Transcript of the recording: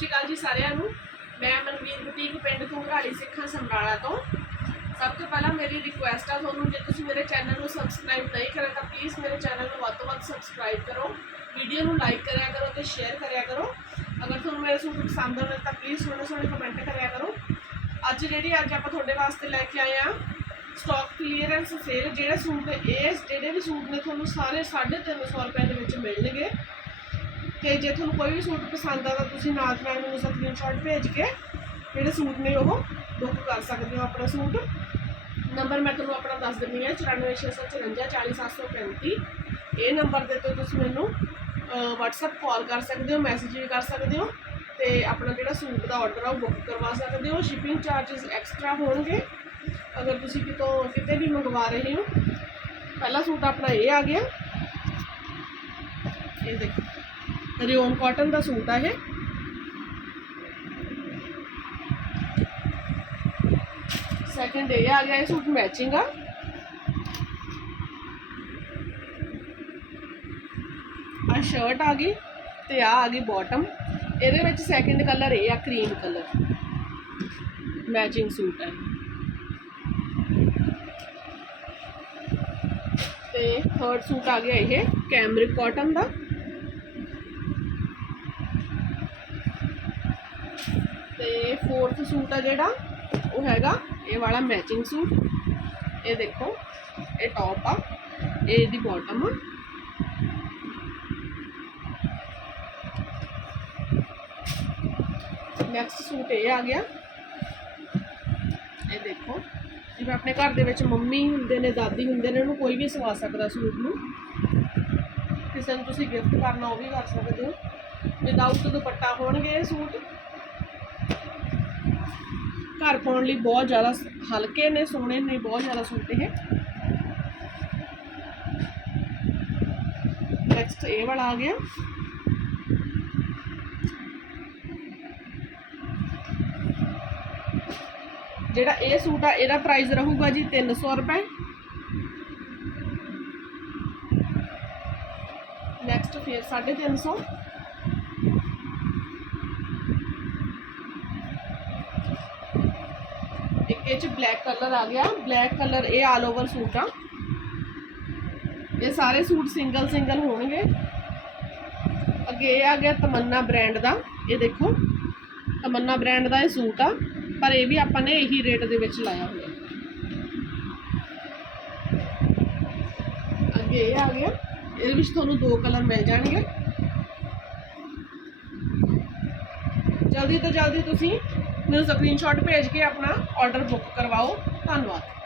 ਸ਼੍ਰੀ ਅਕਾਲ ਜੀ ਸਾਰਿਆਂ ਨੂੰ। ਮੈਂ ਮਨਵੀਰ ਬੁਟੀਕ ਪਿੰਡ ਘੁੰਗਰਾਲੀ ਸਿੱਖਾਂ ਸਮਰਾਲਾ ਤੋਂ। ਸਭ ਤੋਂ ਪਹਿਲਾਂ ਮੇਰੀ ਰਿਕੁਐਸਟ ਆ ਤੁਹਾਨੂੰ, ਜੇ ਤੁਸੀਂ ਮੇਰੇ ਚੈਨਲ ਨੂੰ ਸਬਸਕ੍ਰਾਈਬ ਨਹੀਂ ਕਰਿਆ ਤਾਂ ਪਲੀਜ਼ ਮੇਰੇ ਚੈਨਲ ਨੂੰ ਵੱਧ ਤੋਂ ਵੱਧ ਸਬਸਕ੍ਰਾਈਬ ਕਰੋ। ਵੀਡੀਓ ਨੂੰ ਲਾਈਕ ਕਰਿਆ ਕਰੋ ਤੇ ਸ਼ੇਅਰ ਕਰਿਆ ਕਰੋ। ਅਗਰ ਤੁਹਾਨੂੰ ਮੇਰੇ ਸੂਟ ਪਸੰਦ ਆਉਂਦੇ ਤਾਂ ਪਲੀਜ਼ ਸੋਹਣੇ ਸੋਹਣੇ ਕਮੈਂਟ ਕਰਿਆ ਕਰੋ। ਅੱਜ ਜਿਹੜੀ ਅੱਜ ਆਪਾਂ ਤੁਹਾਡੇ ਵਾਸਤੇ ਲੈ ਕੇ ਆਏ ਆ ਸਟਾਕ ਕਲੀਅਰੈਂਸ ਸੇਲ ਜਿਹੜੇ ਸੂਟ ਇਹ ਜਿਹੜੇ ਵੀ ਸੂਟ ਨੇ, ਤੁਹਾਨੂੰ ਸਾਰੇ 350 ਰੁਪਏ ਦੇ ਵਿੱਚ ਮਿਲਣਗੇ। ਤੇ ਜੇ ਤੁਹਾਨੂੰ ਕੋਈ ਵੀ ਸੂਟ ਪਸੰਦ ਆ ਤਾਂ ਤੁਸੀਂ ਨਾਲ ਨਾਲ ਮੈਨੂੰ ਸਕਰੀਨਸ਼ਾਟ ਭੇਜ ਕੇ ਜਿਹੜੇ ਸੂਟ ਨੇ ਉਹ ਬੁੱਕ ਕਰ ਸਕਦੇ ਹੋ ਆਪਣਾ ਸੂਟ। ਨੰਬਰ ਮੈਂ ਤੁਹਾਨੂੰ ਆਪਣਾ ਦੱਸ ਦਿੰਦੀ ਹਾਂ 9464 40735 ਇਹ ਨੰਬਰ ਦੇ ਤੋਂ ਤੁਸੀਂ ਮੈਨੂੰ WhatsApp ਕਾਲ ਕਰ ਸਕਦੇ ਹੋ ਮੈਸੇਜ ਵੀ ਕਰ ਸਕਦੇ ਹੋ ਤੇ ਆਪਣਾ ਜਿਹੜਾ ਸੂਟ ਦਾ ਆਰਡਰ ਆ, ਉਹ ਬੁੱਕ ਕਰਵਾ ਸਕਦੇ ਹੋ। ਸ਼ਿਪਿੰਗ ਚਾਰजेस ਐਕਸਟਰਾ ਹੋਣਗੇ। ਅਗਰ ਤੁਸੀਂ ਕਿਤੋਂ ਕਿਤੇ ਵੀ ਮੰਗਵਾ ਰਹੇ ਹੋ। ਪਹਿਲਾ ਸੂਟ ਆਪਣਾ ਇਹ ਆ ਗਿਆ। ਇਹ ਦੇਖੋ। ਰਿਓਨ ਕਾਟਨ ਦਾ ਸੂਟ ਆ ਇਹ ਸੈਕੰਡ ਇਹ ਆ ਗਿਆ ਇਹ ਸੂਟ ਮੈਚਿੰਗ ਆ ਆ ਸ਼ਰਟ ਆ ਗਈ ਤੇ ਆ ਆ ਗਈ ਬਾਟਮ ਇਹਦੇ ਵਿੱਚ ਸੈਕੰਡ ਕਲਰ ਇਹ ਆ ਕਰੀਮ ਕਲਰ ਮੈਚਿੰਗ ਸੂਟ ਹੈ ਤੇ ਥਰਡ ਸੂਟ ਆ ਗਿਆ ਇਹ ਕੈਮਰਿਕ ਕਾਟਨ ਦਾ ਤੇ ਫੋਰਥ ਸੂਟ ਆ ਜਿਹੜਾ, ਉਹ ਹੈਗਾ, ਇਹ ਵਾਲਾ ਮੈਚਿੰਗ ਸੂਟ। ਇਹ ਦੇਖੋ, ਇਹ ਟੌਪ ਆ, ਇਹ ਇਹਦੀ ਬਾਟਮ ਆ। ਨੈਕਸਟ ਸੂਟ ਇਹ ਆ ਗਿਆ। ਇਹ ਦੇਖੋ, ਜਿਵੇਂ ਆਪਣੇ ਘਰ ਦੇ ਵਿੱਚ ਮੰਮੀ ਹੁੰਦੇ ਨੇ, ਦਾਦੀ ਹੁੰਦੇ ਨੇ, ਉਹਨੂੰ ਕੋਈ ਵੀ ਸਵਾ ਸਕਦਾ ਸੂਟ ਨੂੰ। ਕਿਸੇ ਨੂੰ ਤੁਸੀਂ ਗਿਫਟ ਕਰਨਾ, ਉਹ ਵੀ ਕਰ ਸਕਦੇ ਹੋ। ਵਿਦਆਊਟ ਦੁਪੱਟਾ ਹੋਣਗੇ ਇਹ ਸੂਟ। ਘਰ ਪਾਉਣ ਲਈ ਬਹੁਤ ਜ਼ਿਆਦਾ ਹਲਕੇ ਨੇ ਸੋਹਣੇ ਨੇ ਬਹੁਤ ਜ਼ਿਆਦਾ ਸੂਟ ਇਹ ਨੈਕਸਟ ਇਹ ਵਾਲਾ ਆ ਗਿਆ ਜਿਹੜਾ ਇਹ ਸੂਟ ਆ ਇਹਦਾ ਪ੍ਰਾਈਸ ਰਹੂਗਾ ਜੀ 300 ਰੁਪਏ ਨੈਕਸਟ ਫਿਰ 350 ਇਹ ਚ ਬਲੈਕ ਕਲਰ ਆ ਗਿਆ। ਬਲੈਕ ਕਲਰ ਇਹ ਆਲ ਓਵਰ ਸੂਟ ਆ। ਇਹ ਸਾਰੇ ਸੂਟ ਸਿੰਗਲ ਸਿੰਗਲ ਹੋਣਗੇ। ਅੱਗੇ ਇਹ ਆ ਗਿਆ ਤਮੰਨਾ ਬ੍ਰਾਂਡ ਦਾ। ਇਹ ਦੇਖੋ, ਤਮੰਨਾ ਬ੍ਰਾਂਡ ਦਾ ਇਹ ਸੂਟ ਆ। ਪਰ ਇਹ ਵੀ ਆਪਾਂ ਨੇ ਇਹੀ ਰੇਟ ਦੇ ਵਿੱਚ ਲਾਇਆ ਹੋਇਆ। ਅੱਗੇ ਇਹ ਆ ਗਿਆ। ਇਹਦੇ ਵਿੱਚ ਤੁਹਾਨੂੰ ਦੋ ਕਲਰ ਮਿਲ ਜਾਣਗੇ। ਜਲਦੀ ਤੋਂ ਜਲਦੀ ਤੁਸੀਂ ਮੈਨੂੰ ਸਕਰੀਨਸ਼ਾਟ ਭੇਜ ਕੇ ਆਪਣਾ ਆਰਡਰ ਬੁੱਕ ਕਰਵਾਓ। ਧੰਨਵਾਦ।